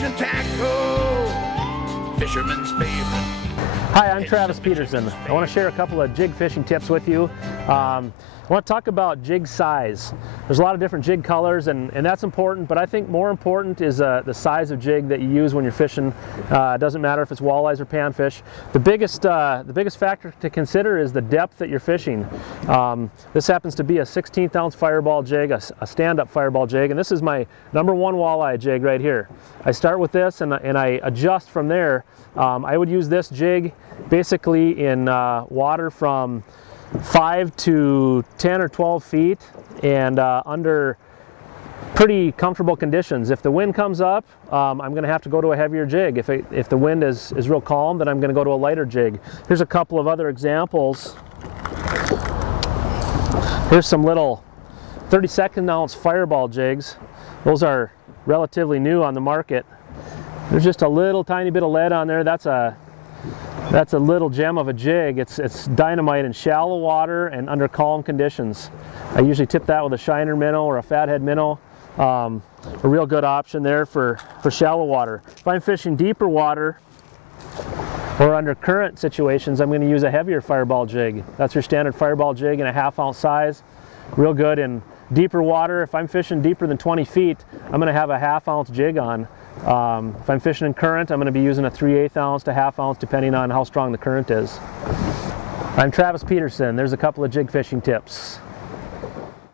fishing tackle, fisherman's favorite. Hi, I'm Travis Peterson. I want to share a couple of jig fishing tips with you. I want to talk about jig size. There's a lot of different jig colors, and that's important, but I think more important is the size of jig that you use when you're fishing. It doesn't matter if it's walleyes or panfish. The biggest factor to consider is the depth that you're fishing. This happens to be a 16th ounce fireball jig, a stand-up fireball jig, and this is my #1 walleye jig right here. I start with this and I adjust from there. I would use this jig basically in water from 5 to 10 or 12 feet and under pretty comfortable conditions. If the wind comes up, I'm going to have to go to a heavier jig. If the wind is real calm, then I'm going to go to a lighter jig. Here's a couple of other examples. Here's some little 32nd ounce fireball jigs. Those are relatively new on the market. There's just a little tiny bit of lead on there. That's a little gem of a jig. It's dynamite in shallow water and under calm conditions. I usually tip that with a shiner minnow or a fathead minnow. A real good option there for shallow water. If I'm fishing deeper water or under current situations, I'm going to use a heavier fireball jig. That's your standard fireball jig in a 1/2 ounce size. Real good in deeper water. If I'm fishing deeper than 20 feet, I'm going to have a 1/2 ounce jig on. If I'm fishing in current, I'm going to be using a 3/8 ounce to 1/2 ounce depending on how strong the current is. I'm Travis Peterson. There's a couple of jig fishing tips.